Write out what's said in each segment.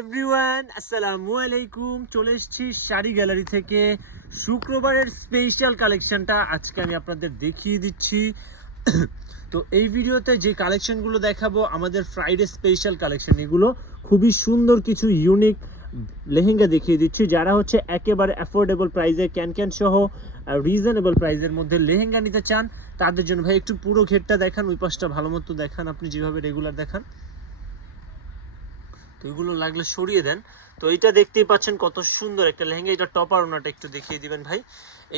Everyone আসসালামু আলাইকুম চলে এসেছি শাড়ি গ্যালারি থেকে। শুক্রবারের স্পেশাল কালেকশনটা আজকে আমি আপনাদের দেখিয়ে দিচ্ছি। তো এই ভিডিওতে যে কালেকশনগুলো দেখাবো, আমাদের ফ্রাইডে স্পেশাল কালেকশন এগুলো খুবই সুন্দর কিছু ইউনিক লেহেঙ্গা দেখিয়ে দিচ্ছি। যারা হচ্ছে একেবারে অ্যাফোর্ডেবল প্রাইসে ক্যান ক্যান সহ রিজনেবল প্রাইসের মধ্যে লেহেঙ্গা নিতে চান, তাদের জন্য ভাই একটু পুরো ঘেরটা দেখান, ওই পাশটা ভালো মতো দেখান, আপনি যেভাবে রেগুলার দেখান। তো এগুলো লাগলে সরিয়ে দেন। তো এইটা দেখতেই পাচ্ছেন কত সুন্দর একটা লেহেঙ্গা। এটা টপার ওনাটা একটু দেখিয়ে দিবেন ভাই।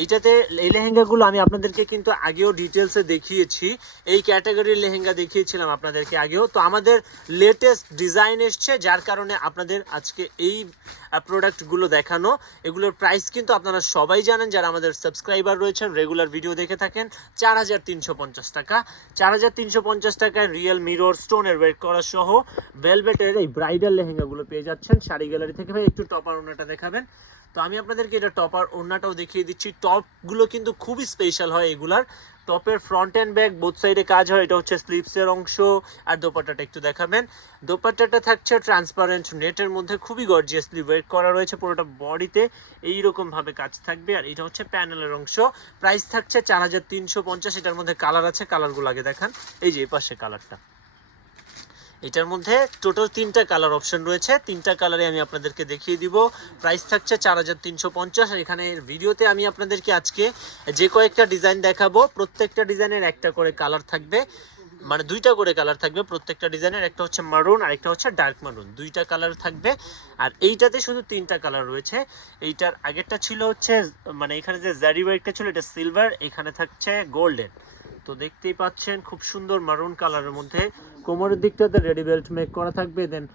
এইটাতে এই লেহেঙ্গাগুলো আমি আপনাদেরকে কিন্তু আগেও ডিটেলসে দেখিয়েছি। এই ক্যাটাগরির লেহেঙ্গা দেখিয়েছিলাম আপনাদেরকে আগেও। তো আমাদের লেটেস্ট ডিজাইন এসছে, যার কারণে আপনাদের আজকে এই প্রোডাক্টগুলো দেখানো। এগুলোর প্রাইস কিন্তু আপনারা সবাই জানেন, যারা আমাদের সাবস্ক্রাইবার রয়েছেন রেগুলার ভিডিও দেখে থাকেন, চার হাজার তিনশো পঞ্চাশ টাকা। চার হাজার তিনশো পঞ্চাশ টাকায় রিয়েল মিরর স্টোনের ওয়েট করা সহ ভেলভেটের এই ব্রাইডাল লেহেঙ্গাগুলো পেয়ে যাচ্ছেন। শাড়ি গ্যালারি থেকে ভাই একটু টপার ওনাটা দেখাবেন। তো আমি আপনাদেরকে এটা টপার ওড়নাটাও দেখিয়ে দিচ্ছি। টপগুলো কিন্তু খুবই স্পেশাল হয় এগুলার। টপের ফ্রন্ট অ্যান্ড ব্যাক বোথ সাইডে কাজ হয়। এটা হচ্ছে স্লিপসের অংশ আর দোপাট্টাটা একটু দেখাবেন। দোপাট্টাটা থাকছে ট্রান্সপারেন্ট নেটের মধ্যে। খুবই গর্জিয়াসলি ওয়েট করা রয়েছে পুরোটা বডিতে। এইরকম ভাবে কাজ থাকবে। আর এটা হচ্ছে প্যানেলের অংশ। প্রাইস থাকছে চার হাজার তিনশো পঞ্চাশ। এটার মধ্যে কালার আছে। কালারগুলো আগে দেখান। এই যে এই পাশে কালারটা এটার মধ্যে টোটাল তিনটা কালার অপশন রয়েছে। তিনটা কালারে আমি আপনাদেরকে দেখিয়ে দিব। প্রাইস থাকছে চার হাজার তিনশো পঞ্চাশ। আর এখানে ভিডিওতে আমি আপনাদেরকে আজকে যে কয়েকটা ডিজাইন দেখাবো, প্রত্যেকটা ডিজাইনের একটা করে কালার থাকবে। মানে দুইটা করে কালার থাকবে প্রত্যেকটা ডিজাইনের একটা হচ্ছে মারুন আর একটা হচ্ছে ডার্ক মারুন দুইটা কালার থাকবে। আর এইটাতে শুধু তিনটা কালার রয়েছে। এইটার আগেরটা ছিল হচ্ছে মানে এখানে যে জারি ওয়াইটটা ছিল, এটা সিলভার এখানে থাকছে গোল্ডেন তো দেখতেই পাচ্ছেন, খুব সুন্দর মারুন কালারের মধ্যে। কোমরের দিকটাতে রেডি বেল্ট মেক করা থাকবে দেন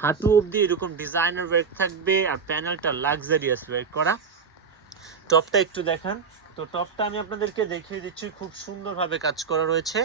হাঁটু অব্দি এরকম ডিজাইনার ওয়ার্ক থাকবে, আর প্যানেলটা লাক্সারিয়াস ওয়ার্ক করা। টপটা একটু দেখান। তো টপটা আমি আপনাদেরকে দেখিয়ে দিচ্ছি, খুব সুন্দরভাবে কাজ করা রয়েছে।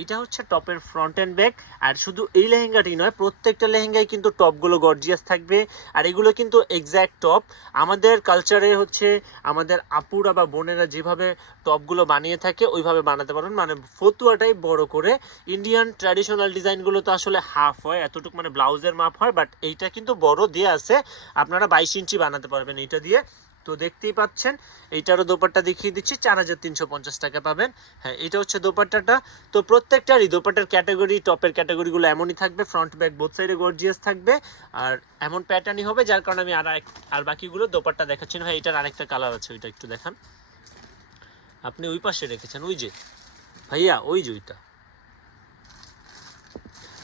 এইটা হচ্ছে টপের ফ্রন্ট অ্যান্ড ব্যাক আর শুধু এই লেহেঙ্গাটি নয়, প্রত্যেকটা লেহেঙ্গায় কিন্তু টপগুলো গর্জিয়াস থাকবে, আর এগুলো কিন্তু এক্স্যাক্ট টপ আমাদের কালচারে হচ্ছে আমাদের আপুরা বা বোনেরা যেভাবে টপগুলো বানিয়ে থাকে, ওইভাবে বানাতে পারেন মানে ফতুয়াটাই বড় করে। ইন্ডিয়ান ট্র্যাডিশনাল ডিজাইনগুলো তো আসলে হাফ হয়, এতটুকু মানে ব্লাউজের মাপ হয় বাট এইটা কিন্তু বড় দিয়ে আছে। আপনারা বাইশ ইঞ্চি বানাতে পারবেন এইটা দিয়ে। তো দেখতেই পাচ্ছেন, এইটারও দোপাট্টা দেখিয়ে দিচ্ছি, চার হাজার তিনশো পঞ্চাশ টাকা পাবেন। হ্যাঁ এটা হচ্ছে দোপাট্টাটা। তো প্রত্যেকটারই দোপাট্টার ক্যাটাগরি, টপের ক্যাটাগরিগুলো এমনই থাকবে, ফ্রন্ট, ব্যাক, বোথ সাইডে গর্জিয়াস থাকবে। আর এমন প্যাটার্নই হবে, যার কারণে আমি আর আর বাকিগুলো দোপাট্টা দেখাচ্ছি না। ভাই, এটার আরেকটা কালার আছে, ওইটা একটু দেখান। আপনি ওই পাশে রেখেছেন, ওই যে। ভাইয়া, ওই যে ওইটা।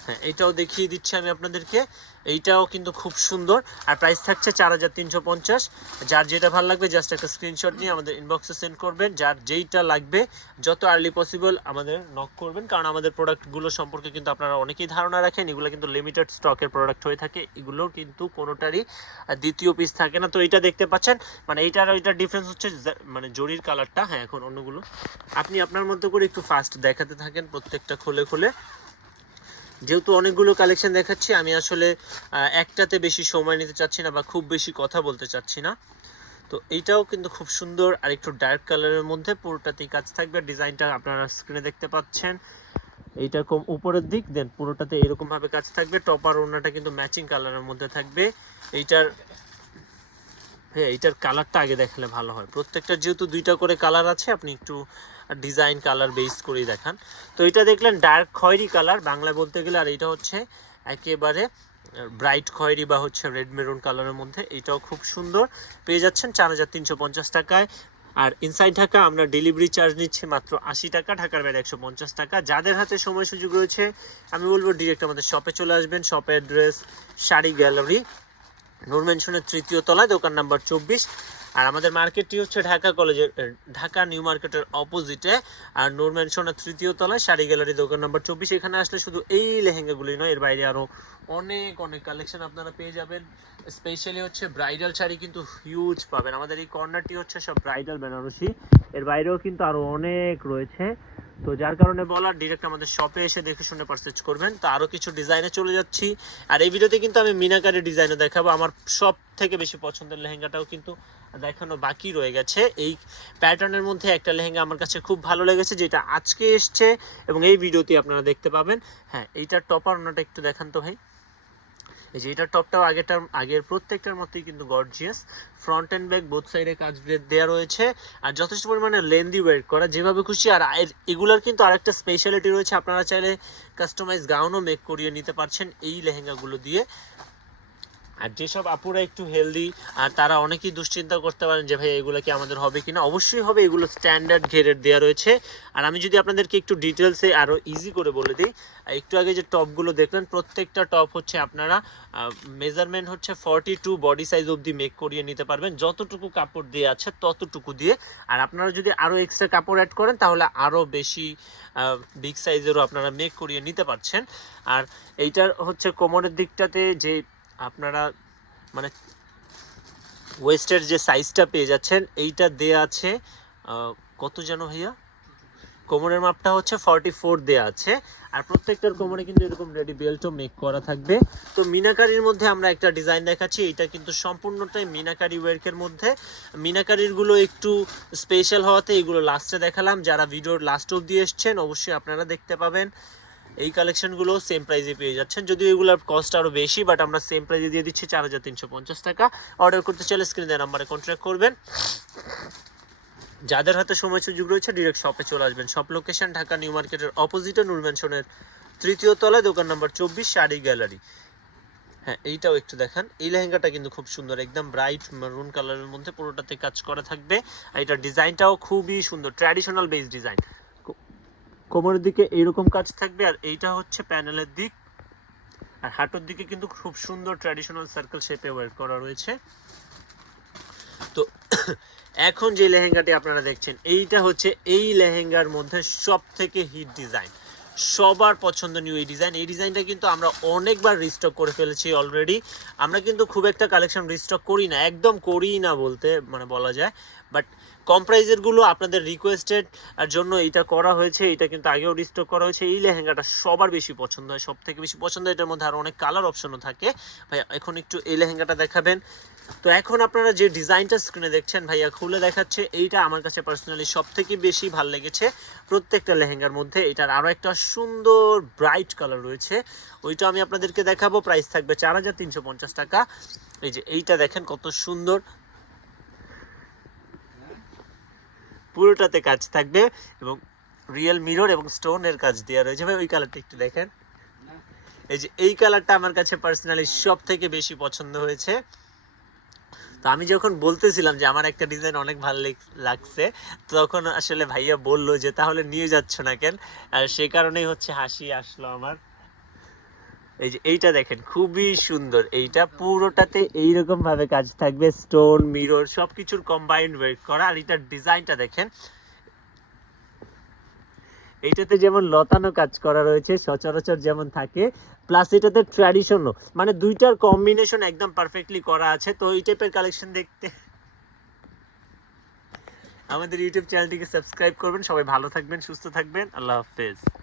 হ্যাঁ এটাও দেখিয়ে দিচ্ছি আমি আপনাদেরকে। এইটাও কিন্তু খুব সুন্দর। আর প্রাইস থাকছে চার হাজার তিনশো পঞ্চাশ। যার যেটা ভালো লাগবে জাস্ট একটা স্ক্রিনশট নিয়ে আমাদের ইনবক্সে সেন্ড করবেন। যার যেইটা লাগবে, যত আর্লি পসিবল আমাদের নক করবেন। কারণ আমাদের প্রোডাক্টগুলো সম্পর্কে কিন্তু আপনারা অনেকেই ধারণা রাখেন, এগুলো কিন্তু লিমিটেড স্টকের প্রোডাক্ট হয়ে থাকে। এগুলোর কিন্তু কোনোটারই দ্বিতীয় পিস থাকে না। তো এইটা দেখতে পাচ্ছেন মানে এইটার ওইটার ডিফারেন্স হচ্ছে মানে জরির কালারটা হ্যাঁ এখন অন্যগুলো। আপনি আপনার মতো করে একটু ফাস্ট দেখাতে থাকেন প্রত্যেকটা খুলে খুলে। যেহেতু অনেকগুলো কালেকশন দেখাচ্ছি, আমি আসলে একটাতে বেশি সময় নিতে চাচ্ছি না বা খুব বেশি কথা বলতে চাচ্ছি না। তো এইটাও কিন্তু খুব সুন্দর, আর একটু ডার্ক কালারের মধ্যে পুরোটাতেই কাজ থাকবে। ডিজাইনটা আপনারা স্ক্রিনে দেখতে পাচ্ছেন। এইটা কম উপরের দিক দেন পুরোটাতে এরকমভাবে কাজ থাকবে। টপার ওড়নাটা কিন্তু ম্যাচিং কালারের মধ্যে থাকবে। এইটার হ্যাঁ এইটার কালারটা আগে দেখালে ভালো হয়। প্রত্যেকটা যেহেতু দুইটা করে কালার আছে, আপনি একটু ডিজাইন কালার বেস করেই দেখান। তো এটা দেখলেন ডার্ক খয়েরি কালার বাংলায় বলতে গেলে, আর এটা হচ্ছে একেবারে ব্রাইট খয়েরি বা হচ্ছে রেড মেরুন কালারের মধ্যে। এটাও খুব সুন্দর। পেয়ে যাচ্ছেন চার হাজার তিনশো পঞ্চাশ টাকায়। আর ইনসাইড ঢাকা আমরা ডেলিভারি চার্জ নিচ্ছি মাত্র আশি টাকা, ঢাকার বাইরে একশো পঞ্চাশ টাকা। যাদের হাতে সময় সুযোগ রয়েছে, আমি বলব ডিরেক্ট আমাদের শপে চলে আসবেন। শপের অ্যাড্রেস শাড়ি গ্যালারি নূর মেনশনের তৃতীয় তলায়, দোকান নাম্বার চব্বিশ। আর আমাদের মার্কেটটি হচ্ছে ঢাকা কলেজের ঢাকা নিউ মার্কেটের অপোজিটে। আর নূর সোনার তৃতীয় তলায় শাড়ি গ্যালারি, দোকান নাম্বার চব্বিশ। এখানে আসলে শুধু এই লেহেঙ্গাগুলি নয়, এর বাইরে আরও অনেক অনেক কালেকশন আপনারা পেয়ে যাবেন। স্পেশালি হচ্ছে ব্রাইডাল শাড়ি কিন্তু হিউজ পাবেন। আমাদের এই কর্নারটি হচ্ছে সব ব্রাইডাল বেনারসি। এর বাইরেও কিন্তু আরও অনেক রয়েছে। তো যার কারণে বলা ডিরেক্ট আমাদের শপে এসে দেখে শুনে পারচেজ করবেন। তো আরও কিছু ডিজাইনে চলে যাচ্ছি। আর এই ভিডিওতে কিন্তু আমি মিনাকারি ডিজাইনও দেখাবো। আমার সব থেকে বেশি পছন্দের লেহেঙ্গাটাও কিন্তু দেখানো বাকি রয়ে গেছে। এই প্যাটার্নের মধ্যে একটা লেহেঙ্গা আমার কাছে খুব ভালো লেগেছে, যেটা আজকে এসছে এবং এই ভিডিওতে আপনারা দেখতে পাবেন। হ্যাঁ এইটার টপার ওনাটা একটু দেখান তো ভাই। এই যে এটা টপটাও আগেরটার, আগের প্রত্যেকটার মতোই কিন্তু gorgeous front and back both সাইডে কাজ দেওয়া রয়েছে। আর যথেষ্ট পরিমাণে লেন্দি ওয়েট করা, যেভাবে খুশি। আর এগুলার কিন্তু আরেকটা স্পেশালিটি রয়েছে। আপনারা চাইলে কাস্টমাইজ গাউনও মেক করিয়ে নিতে পারছেন এই লেহেঙ্গাগুলো দিয়ে। আর যেসব আপুরা একটু হেলদি আর তারা অনেকেই দুশ্চিন্তা করতে পারেন যে, ভাই, এগুলো কি আমাদের হবে কিনা? অবশ্যই হবে, এগুলো স্ট্যান্ডার্ড ঘেরের দেওয়া রয়েছে। আর আমি যদি আপনাদেরকে একটু ডিটেলসে আরও ইজি করে বলে দিই, একটু আগে যে টপগুলো দেখলেন, প্রত্যেকটা টপ হচ্ছে আপনারা মেজারমেন্ট হচ্ছে ফর্টি টু বডি সাইজ অবধি মেক করিয়ে নিতে পারবেন। যতটুকু কাপড় দিয়ে আছে, ততটুকু দিয়ে। আর আপনারা যদি আরও এক্সট্রা কাপড় অ্যাড করেন, তাহলে আরও বেশি বিগ সাইজেরও আপনারা মেক করিয়ে নিতে পারছেন। আর এইটার হচ্ছে কোমরের দিকটাতে যে আপনারা মানে ওয়েস্টের যে সাইজটা পেয়ে যাচ্ছেন, এইটা দেয়া আছে কত যেন ভাইয়া? কোমরের মাপটা হচ্ছে ফর্টি ফোর দেওয়া আছে, আর প্রত্যেকটার কোমরে কিন্তু এরকম রেডি বেল্টও মেক করা থাকবে। তো মিনাকারির মধ্যে আমরা একটা ডিজাইন দেখাচ্ছি, এটা কিন্তু সম্পূর্ণটাই মিনাকারি ওয়ার্কের মধ্যে। মিনাকারিরগুলো একটু স্পেশাল হওয়াতে এগুলো লাস্টে দেখালাম, যারা ভিডিওর লাস্ট অব্দি এসছেন, অবশ্যই আপনারা দেখতে পাবেন। এই কালেকশনগুলো সেম প্রাইজে পেয়ে যাচ্ছেন। যদিও এগুলোর কস্ট আরও বেশি বাট আমরা সেম প্রাইজে দিয়ে দিচ্ছি চার হাজার তিনশো পঞ্চাশ টাকা। অর্ডার করতে চাইলে স্ক্রিনে নাম্বারে কন্ট্যাক্ট করবেন। যাদের হাতে সময় সুযোগ রয়েছে ডিরেক্ট শপে চলে আসবেন। শপ লোকেশন ঢাকা নিউ মার্কেটের অপোজিটে নূর তৃতীয় তলায়, দোকান নাম্বার চব্বিশ, শাড়ি গ্যালারি হ্যাঁ এইটাও একটু দেখান। এই লেহেঙ্গাটা কিন্তু খুব সুন্দর, একদম ব্রাইট মারুন কালারের মধ্যে পুরোটাতে কাজ করা থাকবে। আর এটার ডিজাইনটাও খুবই সুন্দর ট্র্যাডিশনাল বেস ডিজাইন কোমরের দিকে এইরকম কাজ থাকবে, আর এইটা হচ্ছে প্যানেলের দিক। আর হাঁটুর দিকে কিন্তু খুব সুন্দর ট্র্যাডিশনাল সার্কেল শেপে ওয়ার্ক করা রয়েছে। তো এখন যে লেহেঙ্গাটি আপনারা দেখছেন, এইটা হচ্ছে এই লেহেঙ্গার মধ্যে সব থেকে হিট ডিজাইন সবার পছন্দনীয় এই ডিজাইন এই ডিজাইনটা কিন্তু আমরা অনেকবার রিস্টক করে ফেলেছি অলরেডি আমরা কিন্তু খুব একটা কালেকশন রিস্টক করি না, একদম করি না বলতে মানে বলা যায়। বাট কম প্রাইজেরগুলো আপনাদের রিকোয়েস্টেড আর জন্য এটা করা হয়েছে, এটা কিন্তু আগেও রিস্টক করা হয়েছে। এই লেহেঙ্গাটা সবার বেশি পছন্দ হয় সব থেকে বেশি পছন্দ এটার মধ্যে আরও অনেক কালার অপশনও থাকে। ভাই এখন একটু এই লেহেঙ্গাটা দেখাবেন। তো এখন আপনারা যে ডিজাইনটা স্ক্রিনে দেখছেন, ভাইয়া, খুলে দেখাচ্ছে। এইটা আমার কাছে পার্সোনালি সব থেকে বেশি ভালো লেগেছে প্রত্যেকটা লেহেঙ্গার মধ্যে। এটার আরও একটা সুন্দর ব্রাইট কালার রয়েছে। ওইটা আমি আপনাদেরকে দেখাবো। প্রাইস থাকবে চার হাজার তিনশো পঞ্চাশ টাকা। এই যে এইটা দেখেন কত সুন্দর। পুরোটাতে কাজ থাকবে এবং রিয়েল মিরর এবং স্টোনের কাজ দেওয়া রয়েছে। ভাই, ওই কালারটা একটু দেখেন। এই যে, এই কালারটা আমার কাছে পার্সোনালি সব থেকে বেশি পছন্দ হয়েছে। তো আমি যখন বলতেছিলাম যে, আমার একটা ডিজাইন অনেক ভালো লাগছে, তখন আসলে ভাইয়া বলল যে, তাহলে নিয়ে যাচ্ছ না কেন? আর সে কারণেই হচ্ছে হাসি আসলো আমার। এই যে এইটা দেখেন, খুবই সুন্দর। এইটা পুরোটাতে এইরকম ভাবে কাজ থাকবে স্টোন মিরর সবকিছুর কম্বাইন্ড করা। আর এটার ডিজাইনটা দেখেন, এইটাতে যেমন লতানো কাজ করা রয়েছে, সচরাচর যেমন থাকে প্লাস এটাতে ট্র্যাডিশনও মানে দুইটার কম্বিনেশন একদম পারফেক্টলি করা আছে। তো এই টাইপের কালেকশন দেখতে আমাদের ইউটিউব চ্যানেলটিকে সাবস্ক্রাইব করবেন। সবাই ভালো থাকবেন, সুস্থ থাকবেন। আল্লাহ হাফেজ।